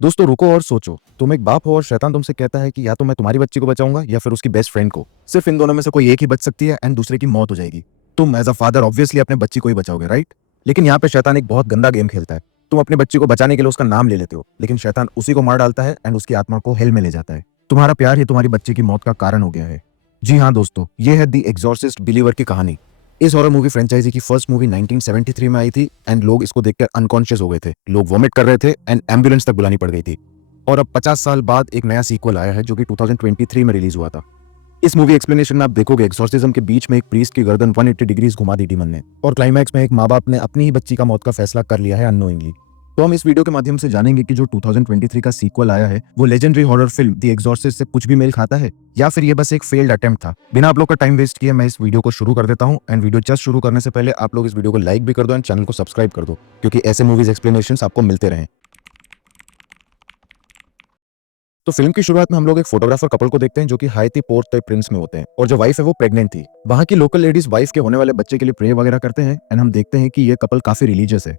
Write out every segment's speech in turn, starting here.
दोस्तों रुको और सोचो, तुम एक बाप हो और शैतान तुमसे कहता है कि या तो मैं तुम्हारी बच्ची को बचाऊंगा या फिर उसकी बेस्ट फ्रेंड को। सिर्फ इन दोनों में से कोई एक ही बच सकती है एंड दूसरे की मौत हो जाएगी। तुम एज अ फादर ऑब्वियसली अपने बच्ची को ही बचाओगे, राइट? लेकिन यहाँ पे शैतान एक बहुत गंदा गेम खेलता है। तुम अपने बच्ची को बचाने के लिए उसका नाम ले लेते हो, लेकिन शैतान उसी को मार डालता है एंड उसकी आत्मा को हेल में ले जाता है। तुम्हारा प्यार ही तुम्हारी बच्ची की मौत का कारण हो गया है। जी हाँ दोस्तों, ये है द एग्जॉर्सिस्ट बिलीवर की कहानी। इस हॉरर मूवी फ्रेंचाइजी की फर्स्ट मूवी 1973 में आई थी एंड लोग इसको देखकर अनकॉन्शियस हो गए थे, लोग वॉमिट कर रहे थे एंड एम्बुलेंस तक बुलानी पड़ गई थी। और अब 50 साल बाद एक नया सीक्वल आया है जो कि 2023 में रिलीज हुआ था। इस मूवी एक्सप्लेनेशन में आप देखोगे एक्सॉर्सिज्म के बीच में एक प्रीस्ट की गर्दन 180 डिग्रीज घुमा दी डीमन ने, और क्लाइमैक्स में एक माँ बाप ने अपनी ही बच्ची का मौत का फैसला कर लिया है अननोइंगली। तो हम इस वीडियो के माध्यम से जानेंगे कि जो 2023 का सीक्वल आया है वो legendary horror film the exorcist से कुछ भी मेल खाता है या फिर ये बस एक फेल्ड अटेम्प्ट था। बिना आप लोग का टाइम वेस्ट किए मैं इस वीडियो को शुरू कर देता हूं एंड वीडियो जस्ट शुरू करने से पहले आप लोग इस वीडियो को लाइक भी कर दो एंड चैनल को सब्सक्राइब कर दो, क्योंकि ऐसे मूवीज एक्सप्लेनेशंस आपको मिलते रहें। तो फिल्म की शुरुआत में हम लोग एक फोटोग्राफर कपल को देखते हैं जो कि हाईती पोर्ट पे प्रिंस में होते हैं, और जो वाइफ है वो प्रेग्नेंट थी। वहां की लोकल लेडीज वाइफ के होने वाले बच्चे के लिए प्रे वगैरह करते हैं एंड हम देखते हैं कि ये कपल काफी रिलीजियस है।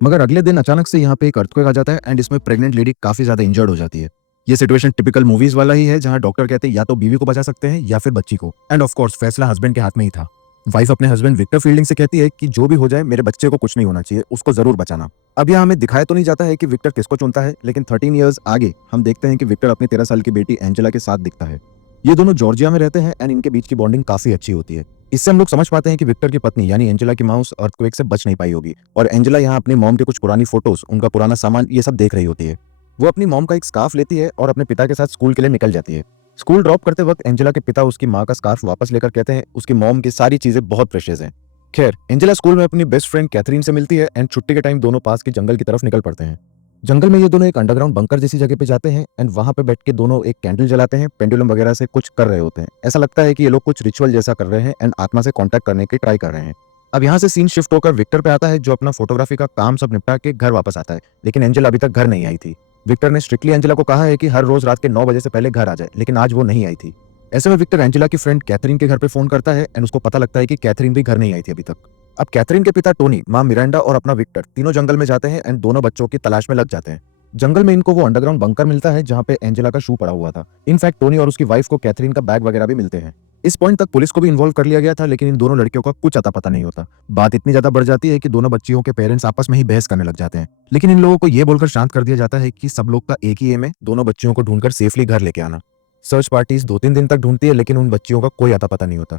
मगर अगले दिन अचानक से यहाँ पे एक अर्थक्वेक आ जाता है एंड इसमें प्रेग्नेंट लेडी काफी ज्यादा इंजर्ड हो जाती है। ये सिचुएशन टिपिकल मूवीज वाला ही है, जहां डॉक्टर कहते हैं या तो बीवी को बचा सकते हैं या फिर बच्ची को, एंड ऑफ कोर्स फैसला हस्बैंड के हाथ में ही था। वाइफ अपने हस्बैंड विक्टर फील्डिंग से कहती है कि जो भी हो जाए मेरे बच्चे को कुछ नहीं होना चाहिए, उसको जरूर बचाना। अब यहाँ हमें दिखाया तो नहीं जाता है कि विक्टर किसको चुनता है, लेकिन 13 इयर्स आगे हम देखते हैं कि विक्टर अपनी 13 साल की बेटी एंजेला के साथ दिखता है। ये दोनों जॉर्जिया में रहते हैं एंड इनके बीच की बॉन्डिंग काफी अच्छी होती है। इससे हम लोग समझ पाते हैं कि विक्टर की पत्नी यानी एंजेला की माँ उस अर्थक्वेक से बच नहीं पाई होगी, और एंजेला यहाँ अपनी मॉम के कुछ पुरानी फोटोज, उनका पुराना सामान ये सब देख रही होती है। वो अपनी मॉम का एक स्कार्फ लेती है और अपने पिता के साथ स्कूल के लिए निकल जाती है। स्कूल ड्रॉप करते वक्त एंजेला के पिता उसकी माँ का स्कार्फ वापस लेकर कहते हैं उसकी मॉम की सारी चीजें बहुत प्रेशियस हैं। खैर, एंजेला स्कूल में अपनी बेस्ट फ्रेंड कैथरीन से मिलती है एंड छुट्टी के टाइम दोनों पास के जंगल की तरफ निकल पड़ते हैं। जंगल में ये दोनों एक अंडरग्राउंड बंकर जैसी जगह पे जाते हैं एंड वहां पे बैठ के दोनों एक कैंडल जलाते हैं, पेंडुलम वगैरह से कुछ कर रहे होते हैं। ऐसा लगता है कि ये लोग कुछ रिचुअल जैसा कर रहे हैं एंड आत्मा से कांटेक्ट करने की ट्राई कर रहे हैं। अब यहाँ से सीन शिफ्ट होकर विक्टर पे आता है, जो अपना फोटोग्राफी का काम सब निपटा के घर वापस आता है, लेकिन एंजेला अभी तक घर नहीं आई थी। विक्टर ने स्ट्रिक्टली एंजेला को कहा है कि हर रोज रात के 9 बजे से पहले घर आ जाए, लेकिन आज वो नहीं आई थी। ऐसे में विक्टर एंजेला की फ्रेंड कैथरीन के घर पे फोन करता है एंड उसको पता लगता है कि कैथरीन भी घर नहीं आई थी अभी तक। अब कैथरीन के पिता टोनी, माँ मिरांडा और अपना विक्टर तीनों जंगल में जाते हैं एंड दोनों बच्चों की तलाश में लग जाते हैं। जंगल में इनको वो अंडरग्राउंड बंकर मिलता है जहाँ पे एंजेला का शू पड़ा हुआ था। इनफैक्ट टोनी और उसकी वाइफ को कैथरीन का बैग वगैरह भी मिलते हैं। इस पॉइंट तक पुलिस को भी इन्वॉल्व कर लिया गया था, लेकिन इन दोनों लड़कियों का कुछ अता पता नहीं होता। बात इतनी ज्यादा बढ़ जाती है कि दोनों बच्चियों के पेरेंट्स आपस में ही बहस करने लग जाते हैं, लेकिन इन लोगों को ये बोलकर शांत कर दिया जाता है कि सब लोग का एक ही एम है, दोनों बच्चियों को ढूंढकर सेफली घर लेके आना। सर्च पार्टीज 2-3 दिन तक ढूंढती है, लेकिन उन बच्चियों का कोई अता पता नहीं होता।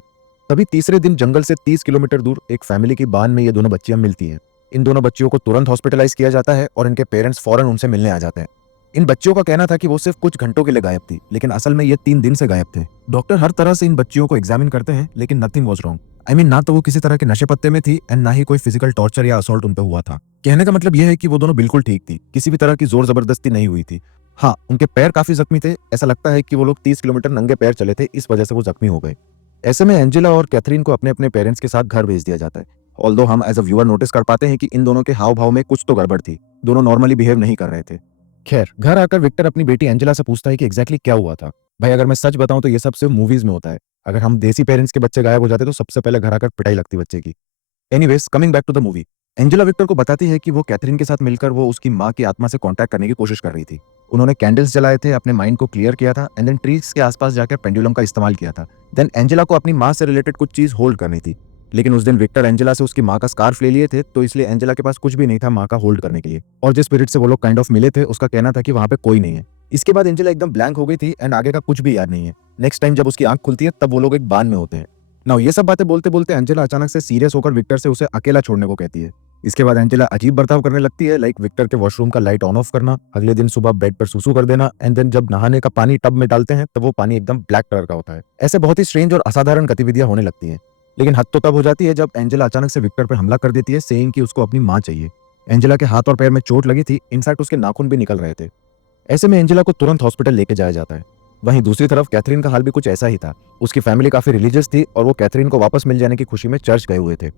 तभी तीसरे दिन जंगल से 30 किलोमीटर दूर एक फैमिली की बान में ये दोनों बच्चियां मिलती हैं। इन दोनों बच्चियों को तुरंत हॉस्पिटलाइज किया जाता है और इनके पेरेंट्स फौरन उनसे मिलने आ जाते हैं। इन बच्चियों का कहना था कि वो सिर्फ कुछ घंटों के लिए गायब थी, लेकिन असल में ये 3 दिन से गायब थे। डॉक्टर हर तरह से इन बच्चियों को एग्जामिन करते हैं, लेकिन nothing was wrong. I mean, ना तो वो किसी तरह के नशे पत्ते में थी एंड ना ही कोई फिजिकल टॉर्चर या असॉल्ट उन पे हुआ था। कहने का मतलब यह है कि वो दोनों बिल्कुल ठीक थी, किसी भी तरह की जोर जबरदस्ती नहीं हुई थी। हाँ, उनके पैर काफी जख्मी थे, ऐसा लगता है कि वो लोग 30 किलोमीटर नंगे पैर चले थे, इस वजह से वो जख्मी हो गए। ऐसे में एंजेला और कैथरीन को अपने अपने पेरेंट्स के साथ घर भेज दिया जाता है। ऑल्दो हम एज अ व्यूअर नोटिस कर पाते हैं कि इन दोनों के हाव भाव में कुछ तो गड़बड़ थी, दोनों नॉर्मली बिहेव नहीं कर रहे थे। खैर, घर आकर विक्टर अपनी बेटी एंजेला से पूछता है कि एग्जैक्टली क्या हुआ था। भाई अगर मैं सच बताऊं तो ये सब सिर्फ मूवीज में होता है। अगर हम देसी पेरेंट्स के बच्चे गायब हो जाते तो सबसे पहले घर आकर पिटाई लगती बच्चे की। Anyways, coming back to the movie, Angela Victor को बताती है कि वो कैथरीन के साथ मिलकर वो उसकी माँ की आत्मा से कांटेक्ट करने की कोशिश कर रही थी। उन्होंने कैंडल्स जलाए थे, अपने माइंड को क्लियर किया था एंड देन ट्रीज के आसपास जाकर पेंडुलम का इस्तेमाल किया था। देन एंजेला को अपनी माँ से रिलेटेड कुछ चीज होल्ड करनी थी, लेकिन उस दिन विक्टर एंजेला से उसकी माँ का स्कार्फ ले लिए थे, तो इसलिए एंजेला के पास कुछ भी नहीं था माँ का होल्ड करने के लिए। और जिस स्पिरिट से वो लोग काइंड ऑफ मिले थे उसका कहना था कि वहां पे कोई नहीं है। इसके बाद एंजेला एकदम ब्लैंक हो गई थी एंड आगे का कुछ भी याद नहीं है। नेक्स्ट टाइम जब उसकी आंख खुलती है तब वो लोग एक बान में होते हैं। नाउ ये सब बातें बोलते बोलते एंजेला अचानक से सीरियस होकर विक्टर से उसे अकेला छोड़ने को कहती है। इसके बाद एंजेला अजीब बर्ताव करने लगती है, लाइक विक्टर के वॉशरूम का लाइट ऑन ऑफ करना, अगले दिन सुबह बेड पर सुसु कर देना एंड देन जब नहाने का पानी टब में डालते हैं तब वो पानी एकदम ब्लैक कलर का होता है। ऐसे बहुत ही स्ट्रेंज और असाधारण गतिविधियां होने लगती हैं। लेकिन हद तो तब हो जाती है जब एंजेला अचानक से विक्टर पर हमला कर देती है, सेइंग कि उसको अपनी माँ चाहिए। एंजेला के हाथ और पैर में चोट लगी थी, इनफैक्ट उसके नाखून भी निकल रहे थे। ऐसे में एंजेला को तुरंत हॉस्पिटल लेके जाया जाता है। वहीं दूसरी तरफ कैथरीन का हाल भी कुछ ऐसा ही था। उसकी फैमिली काफी रिलीजियस थी और वो कैथरीन को वापस मिल जाने की खुशी में चर्च गए हुए थे।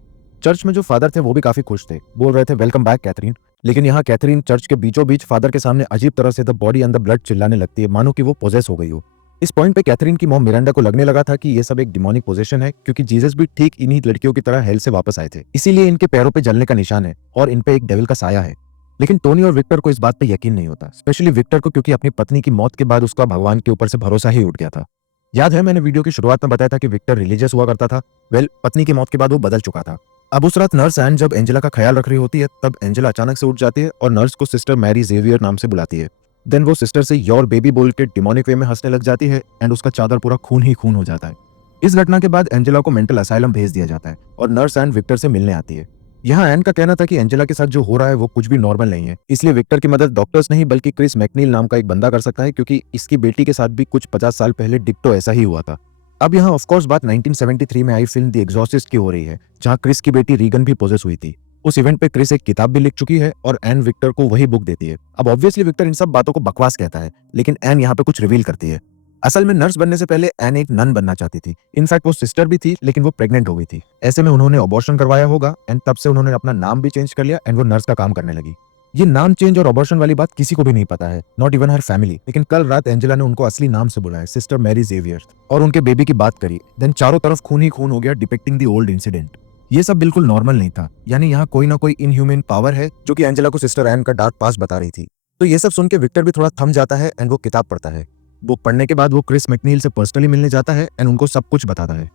चर्च में जो फादर थे वो भी काफी खुश थे, बोल रहे थे वेलकम बैक कैथरीन। लेकिन यहाँ कैथरीन चर्च के बीचों बीच फादर के सामने अजीब तरह से the body and the blood चिल्लाने लगती है, मानो कि वो पोजेस हो गई हो। इस पॉइंट पे कैथरीन की मॉम मिरांडा को लगने लगा था कि ये सब एक डिमोनिक पोजेशन है, क्योंकि जीसस भी ठीक इन्हीं लड़कियों की तरह हेल से वापस आए थे, इसीलिए इनके पैरों पे जलने का निशान है और इन पे एक डेविल का साया है। लेकिन टोनी और विक्टर को इस बात पे यकीन नहीं होता, स्पेशली विक्टर को, क्योंकि अपनी पत्नी की मौत के बाद उसका भगवान के ऊपर से भरोसा ही उठ गया था। याद है मैंने वीडियो की शुरुआत में बताया था कि विक्टर रिलीजियस हुआ करता था। वेल, पत्नी की मौत के बाद वो बदल चुका था। अब उस रात नर्स एन जब एंजेला का ख्याल रख रही होती है, तब एंजेला अचानक से उठ जाती है और नर्स को सिस्टर मैरी जेवियर नाम से बुलाती है। देन वो सिस्टर से योर बेबी बोल के डिमोनिक वे में हंसने लग जाती है एंड उसका चादर पूरा खून ही खून हो जाता है। इस घटना के बाद एंजेला को मेंटल असाइलम भेज दिया जाता है और नर्स एन विक्टर से मिलने आती है। यहाँ एन का कहना था कि एंजेला के साथ जो हो रहा है वो कुछ भी नॉर्मल नहीं है, इसलिए विक्टर की मदद डॉक्टर्स नहीं बल्कि क्रिस मैकनील नाम का एक बंदा कर सकता है, क्योंकि इसकी बेटी के साथ भी कुछ 50 साल पहले डिक्टो ऐसा ही हुआ था। अब यहाँ ऑफ कोर्स बात 1973 में आई फिल्म द एग्जॉर्सिस्ट की हो रही है, जहाँ क्रिस की बेटी रीगन भी पोजेस हुई थी। उस इवेंट पे क्रिस एक किताब भी लिख चुकी है और एन विक्टर को वही बुक देती है। अब ऑब्वियसली विक्टर इन सब बातों को बकवास कहता है, लेकिन एन यहाँ पे कुछ रिवील करती है। असल में नर्स बनने से पहले एन एक नन बनना चाहती थी। इनफैक्ट वो सिस्टर भी थी, लेकिन वो प्रेग्नेंट हो गई थी। ऐसे में उन्होंने अबॉर्शन करवाया होगा एंड तब से उन्होंने अपना नाम भी चेंज कर लिया एंड वो नर्स का काम करने लगी। ये नाम चेंज और अबॉर्शन वाली बात किसी को भी नहीं पता है, नॉट इवन हर फैमिली। लेकिन कल रात एंजेला ने उनको असली नाम से बुलाया, सिस्टर मैरी जेवियर, और उनके बेबी की बात करी। देन चारों तरफ खून ही खून हो गया, डिपिक्टिंग द ओल्ड इंसिडेंट। ये सब बिल्कुल नॉर्मल नहीं था, यानी यहाँ कोई ना कोई इनह्यूमन पावर है जो कि एंजेला को सिस्टर एन का डार्क पास्ट बता रही थी। तो ये सब सुन के विक्टर भी थोड़ा थम जाता है एंड वो किताब पढ़ता है। बुक पढ़ने के बाद वो क्रिस मैकनील से पर्सनली मिलने जाता है एंड उनको सब कुछ बताता है।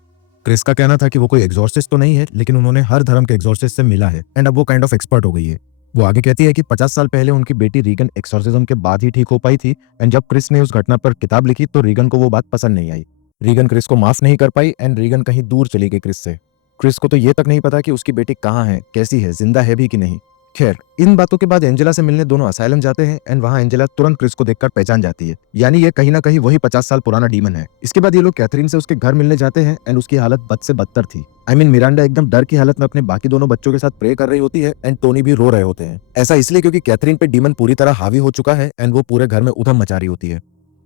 क्रिस का कहना था कि वो कोई एग्जॉर्सिस्ट तो नहीं है, लेकिन उन्होंने हर धर्म के एग्जॉर्सिस्ट से मिला है एंड अब वो काइंड ऑफ एक्सपर्ट हो गई है। वो आगे कहती है कि 50 साल पहले उनकी बेटी रीगन एक्सॉर्सिज्म के बाद ही ठीक हो पाई थी एंड जब क्रिस ने उस घटना पर किताब लिखी तो रीगन को वो बात पसंद नहीं आई। रीगन क्रिस को माफ नहीं कर पाई एंड रीगन कहीं दूर चली गई क्रिस से। क्रिस को तो ये तक नहीं पता कि उसकी बेटी कहाँ है, कैसी है, जिंदा है भी कि नहीं। खैर, इन बातों के बाद एंजेला से मिलने दोनों असाइलम जाते हैं एंड वहां एंजेला तुरंत क्रिस को देखकर पहचान जाती है, यानी ये कहीं ना कहीं वही 50 साल पुराना डीमन है। इसके बाद ये लोग कैथरीन से उसके घर मिलने जाते हैं एंड उसकी हालत बद से बदतर थी। मिरांडा एकदम डर की हालत में अपने बाकी दोनों बच्चों के साथ प्रे कर रही होती है एंड टोनी भी रो रहे होते हैं। ऐसा इसलिए क्योंकि कैथरीन पे डीमन पूरी तरह हावी हो चुका है एंड वो पूरे घर में उधम मचा रही होती है।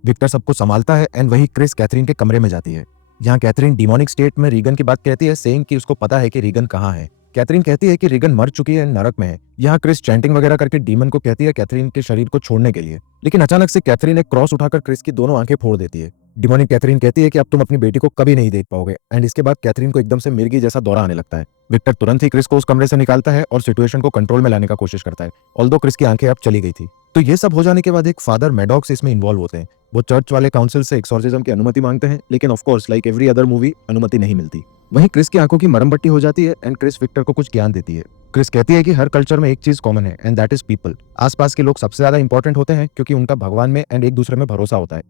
विक्टर सबको संभालता है एंड वही क्रिस कैथरीन के कमरे में जाती है। यहाँ कैथरीन डिमोनिक स्टेट में रीगन की बात कहती है, सेइंग कि उसको पता है कि रीगन कहाँ है। कैथरीन कहती है कि रीगन मर चुकी है, नरक में है। यहाँ क्रिस चैंटिंग वगैरह करके डीमन को कहती है कैथरीन के शरीर को छोड़ने के लिए, लेकिन अचानक से कैथरीन एक क्रॉस उठाकर क्रिस की दोनों आंखें फोड़ देती है। डिमोनिक कैथरीन कहती है कि अब तुम अपनी बेटी को कभी नहीं देख पाओगे एंड इसके बाद कैथरीन को एकदम से मिर्गी जैसा दौरा आने लगता है। विक्टर तुरंत ही क्रिस को उस कमरे से निकालता है और सिचुएशन को कंट्रोल में लाने का कोशिश करता है, ऑल्दो क्रिस की आंखें अब चली गई थी। तो ये सब हो जाने के बाद एक फादर मैडॉक्स इसमें इन्वॉल्व होते हैं। वो चर्च वाले काउंसिल से एक्सॉर्सिज्म की अनुमति मांगते हैं, लेकिन of course like every other movie अनुमति नहीं मिलती। वहीं क्रिस की आंखों की मरम पट्टी हो जाती है एंड क्रिस विक्टर को कुछ ज्ञान देती है। क्रिस कहती है कि हर कल्चर में एक चीज कॉमन है एंड दैट इज पीपल। आसपास के लोग सबसे ज्यादा इंपॉर्टेंट होते हैं क्योंकि उनका भगवान में एंड एक दूसरे में भरोसा होता है।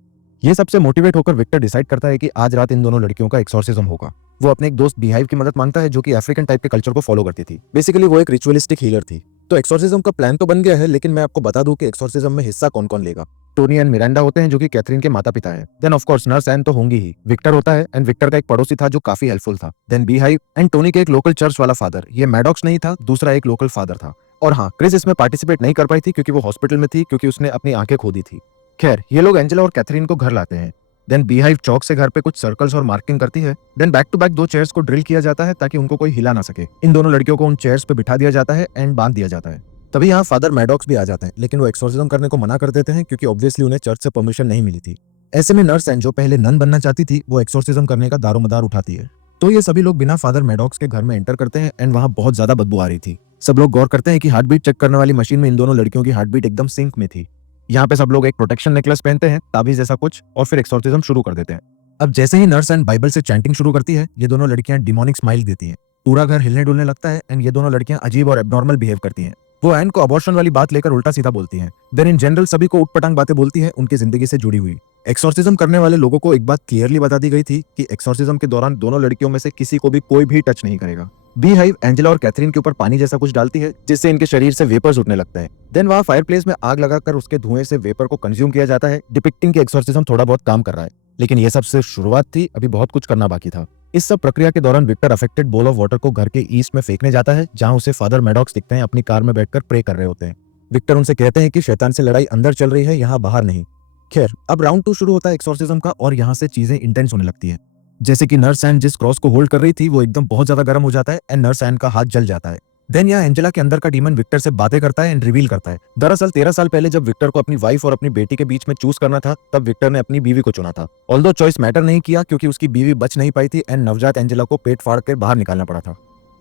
ये सबसे मोटिवेट होकर विक्टर डिसाइड करता है कि आज रात इन दोनों लड़कियों का एक्सॉर्सिज्म होगा। वो अपने एक दोस्त बीहाइव की मदद मांगता है जो कि अफ्रीकन टाइप के कल्चर को फॉलो करती थी। बेसिकली वो एक रिचुअलिस्टिक हीलर थी। तो एक्सॉर्सिज्म का प्लान तो बन गया है, लेकिन मैं आपको बता दूं कि एक्सॉर्सिज्म में हिस्सा कौन कौन लेगा। टोनी एंड मिरांडा होते हैं जो कि कैथरीन के माता पिता हैं। Then of course nurse Ann तो होंगी ही। विक्टर होता है एंड विक्टर का एक पड़ोसी था जो काफी हेल्पफुल था। देन बीहाइव एंड टोनी के एक लोकल चर्च वाला फादर, ये मैडॉक्स नहीं था, दूसरा एक लोकल फादर था। और हाँ, क्रिस इसमें पार्टिसिपेट नहीं कर पाई थी क्योंकि वो हॉस्पिटल में थी, क्योंकि उसने अपनी आंखें खो दी थी। खैर, ये लोग एंजेला और कैथरीन को घर लाते हैं। देन बीहाइव चौक से घर पे कुछ सर्कल्स और मार्किंग करती है। Then back to back 2 chairs को ड्रिल किया जाता है ताकि उनको कोई हिला ना सके। इन दोनों लड़कियों को उन चेयर्स पे बिठा दिया जाता है एंड बांध दिया जाता है। तभी यहाँ फादर मैडॉक्स भी आ जाते हैं, लेकिन वो एक्सॉर्सिज्म करने को मना कर देते हैं क्योंकि ऑब्वियसली उन्हें चर्च से परमिशन नहीं मिली थी। ऐसे में नर्स एन जो पहले नन बनना चाहती थी, वो एक्सॉर्सिज्म करने का दारोमदार उठाती है। तो ये सभी लोग बिना फादर मैडॉक्स के घर में एंटर करते हैं एंड वहाँ बहुत ज्यादा बदबू आ रही थी। सब लोग गौर करते हैं कि हार्ट बीट चेक करने वाली मशीन में इन दोनों लड़कियों की हार्ट बीट एकदम सिंक में थी। यहाँ पे सब लोग एक प्रोटेक्शन नेकलेस पहनते हैं, ताबीज जैसा कुछ, और फिर एक्सॉर्सिज्म शुरू कर देते हैं। अब जैसे ही नर्स एंड बाइबल से चैंटिंग शुरू करती है, ये दोनों लड़कियां डिमोनिक स्माइल देती हैं। पूरा घर हिलने डुलने लगता है एंड ये दोनों लड़कियां अजीब और एबनॉर्मल बिहेव करती हैं। वो एन को अबॉर्शन वाली बात लेकर उल्टा सीधा बोलती हैं। देन इन जनरल सभी को उटपटांग बातें बोलती हैं उनकी जिंदगी से जुड़ी हुई। एक्सॉर्सिज्म करने वाले लोगों को एक बात क्लियरली बता दी गई थी कि एक्सॉर्सिज्म के दौरान दोनों लड़कियों में से किसी को भी कोई भी टच नहीं करेगा। बीहाइव एंजेला और कैथरीन के ऊपर पानी जैसा कुछ डालती है जिससे इनके शरीर से वेपर्स उठने लगते हैं। देन वहाँ फायरप्लेस में आग लगाकर उसके धुएं से वेपर को कंज्यूम किया जाता है, डिपिक्टिंग कि एक्सॉर्सिज्म थोड़ा बहुत काम कर रहा है। लेकिन ये सब सिर्फ शुरुआत थी, अभी बहुत कुछ करना बाकी था। इस सब प्रक्रिया के दौरान Victor affected bowl of water को घर के ईस्ट में फेंकने जाता है, जहां उसे फादर मैडॉक्स दिखते हैं अपनी कार में बैठकर प्रे कर रहे होते हैं। विक्टर उनसे कहते हैं कि शैतान से लड़ाई अंदर चल रही है, यहाँ बाहर नहीं। खैर, अब राउंड 2 शुरू होता है एक्सॉर्सिज्म का और यहाँ से चीजें इंटेंस होने लगती है। जैसे कि नर्स एन जिस क्रॉस को होल्ड कर रही थी वो एकदम बहुत ज्यादा गर्म हो जाता है एंड नर्स एन का हाथ जल जाता है। देन यहाँ एंजेला के अंदर का डीमन विक्टर से बातें करता है एंड रिवील करता है। दरअसल 13 साल पहले जब विक्टर को अपनी वाइफ और अपनी बेटी के बीच में चूज करना था, तब विक्टर ने अपनी बीवी को चुना था। ऑल्दो चॉइस मैटर नहीं किया क्योंकि उसकी बीवी बच नहीं पाई थी एंड नवजात एंजेला को पेट फाड़ कर बाहर निकालना पड़ा था।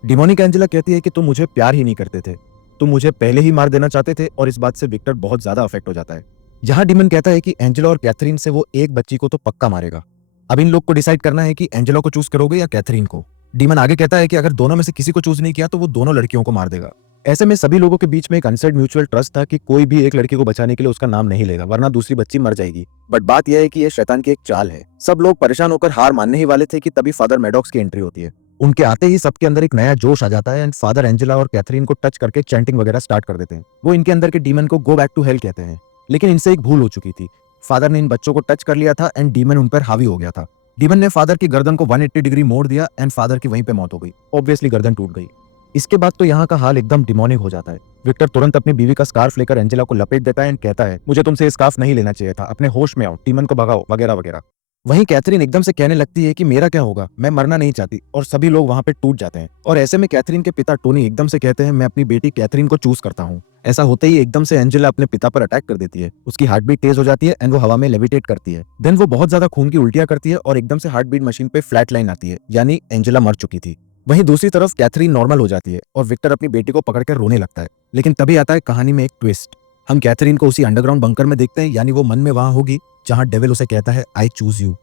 डिमोनिक एंजेला कहती है कि तुम मुझे प्यार ही नहीं करते थे। तुम मुझे पहले ही मार देना चाहते थे, और इस बात से विक्टर बहुत ज्यादा अफेक्ट हो जाता है। यहाँ डीमन कहता है कि एंजेला और कैथरीन से वो एक बच्ची को तो पक्का मारेगा। अब इन लोग को डिसाइड करना है कि एंजेला को चूज करोगे या कैथरीन को। डीमन आगे कहता है कि अगर दोनों में से किसी को चूज नहीं किया तो वो दोनों लड़कियों को मार देगा। ऐसे में सभी लोगों के बीच में एक अनसेड म्यूचुअल ट्रस्ट था कि कोई भी एक लड़की को बचाने के लिए उसका नाम नहीं लेगा, वरना दूसरी बच्ची मर जाएगी। बट बात यह है कि यह शैतान की एक चाल है। सब लोग परेशान होकर हार मानने ही वाले थे कि तभी फादर मैडॉक्स की एंट्री होती है। उनके आते ही सबके अंदर एक नया जोश आ जाता है एंड फादर एंजेला और कैथरीन को टच करके चैंटिंग वगैरह स्टार्ट कर देते हैं। वो इनके अंदर के डीमन को गो बैक टू हेल कहते हैं। लेकिन इनसे एक भूल हो चुकी थी। फादर ने इन बच्चों को टच कर लिया था एंड डीमन उन पर हावी हो गया था। डीमन ने फादर की गर्दन को 180 डिग्री मोड़ दिया एंड फादर की वहीं पे मौत हो गई। ऑब्वियसली गर्दन टूट गई। इसके बाद तो यहाँ का हाल एकदम डिमोनिक हो जाता है। विक्टर तुरंत अपनी बीवी का स्कार्फ लेकर एंजेला को लपेट देता है एंड कहता है, मुझे तुमसे ये स्कार्फ नहीं लेना चाहिए था, अपने होश में आओ, डीमन को भगाओ, वगैरह वगैरह। वहीं कैथरीन एकदम से कहने लगती है कि मेरा क्या होगा, मैं मरना नहीं चाहती, और सभी लोग वहां पे टूट जाते हैं। और ऐसे में कैथरीन के पिता टोनी एकदम से कहते हैं, मैं अपनी बेटी कैथरीन को चूज करता हूँ। ऐसा होते ही एकदम से एंजेला अपने पिता पर अटैक कर देती है। उसकी हार्ट बीट तेज हो जाती है एंड वो हवा में लेविटेट करती है। देन वो बहुत ज्यादा खून की उल्टियां करती है और एकदम से हार्ट बीट मशीन पे फ्लैट लाइन आती है, यानी एंजेला मर चुकी थी। वहीं दूसरी तरफ कैथरीन नॉर्मल हो जाती है और विक्टर अपनी बेटी को पकड़कर रोने लगता है। लेकिन तभी आता है कहानी में एक ट्विस्ट। हम कैथरीन को उसी अंडरग्राउंड बंकर में देखते हैं, यानी वो मन में वहां होगी जहां डेविल उसे कहता है आई चूज यू।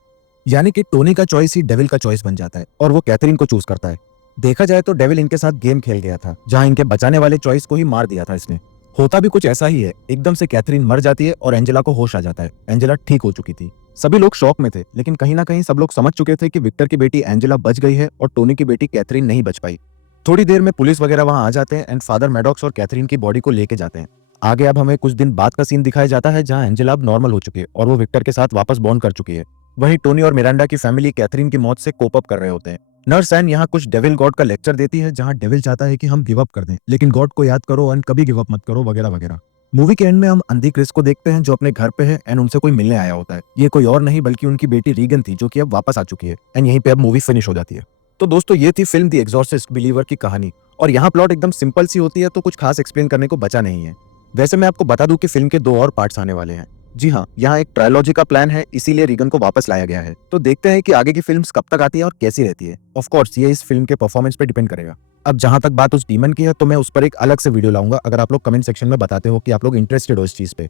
यानी कि टोनी का चॉइस ही डेविल का चॉइस बन जाता है और वो कैथरीन को चूज करता है। देखा जाए तो डेविल इनके साथ गेम खेल गया था, जहां इनके बचाने वाले चॉइस को ही मार दिया था इसने। होता भी कुछ ऐसा ही है। एकदम से कैथरीन मर जाती है और एंजेला को होश आ जाता है। एंजेला ठीक हो चुकी थी। सभी लोग शॉक में थे, लेकिन कहीं ना कहीं सब लोग समझ चुके थे कि विक्टर की बेटी एंजेला बच गई है और टोनी की बेटी कैथरीन नहीं बच पाई। थोड़ी देर में पुलिस वगैरह वहां आ जाते हैं एंड फादर मैडॉक्स और कैथरीन की बॉडी को लेके जाते हैं। आगे अब हमें कुछ दिन बाद का सीन दिखाया जाता है, जहां एंजेला अब नॉर्मल हो चुकी है और वो विक्टर के साथ वापस बॉन्ड कर चुकी है। वहीं टोनी और मिरांडा की फैमिली कैथरीन की मौत से कोप अप कर रहे होते हैं। नर्स एन यहाँ कुछ डेविल गॉड का लेक्चर देती है, जहां डेविल चाहता है कि हम गिव अप कर दें, लेकिन गॉड को याद करो एंड कभी गिव अप मत करो, वगैरह वगैरह। मूवी के एंड में हम अंधी क्रिस को देखते हैं, जो अपने घर पे है एंड उनसे कोई मिलने आया होता है। ये कोई और नहीं बल्कि उनकी बेटी रीगन थी, जो कि अब वापस आ चुकी है एंड यहीं पे अब मूवी फिनिश हो जाती है। तो दोस्तों, ये थी फिल्म द एग्जॉर्सिस्ट बिलीवर की कहानी। और यहाँ प्लॉट एकदम सिंपल सी होती है, तो कुछ खास एक्सप्लेन करने को बचा नहीं है। वैसे मैं आपको बता दूं कि फिल्म के 2 और पार्ट्स आने वाले हैं। जी हाँ, यहाँ एक ट्रायलॉजी का प्लान है, इसीलिए रीगन को वापस लाया गया है। तो देखते हैं कि आगे की फिल्म्स कब तक आती है और कैसी रहती है। ऑफ कोर्स ये इस फिल्म के परफॉर्मेंस पे डिपेंड करेगा। अब जहां तक बात उस डीमन की है, तो मैं उस पर एक अलग से वीडियो लाऊंगा, अगर आप लोग कमेंट सेक्शन में बताते हो कि आप लोग इंटरेस्टेड हो इस चीज पे।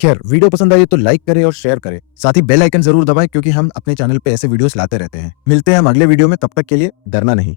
खैर, वीडियो पसंद आई तो लाइक करें और शेयर करें, साथ ही बेल आइकन जरूर दबाएं, क्योंकि हम अपने चैनल पे ऐसे वीडियोस लाते रहते हैं। मिलते हैं हम अगले वीडियो में, तब तक के लिए डरना नहीं।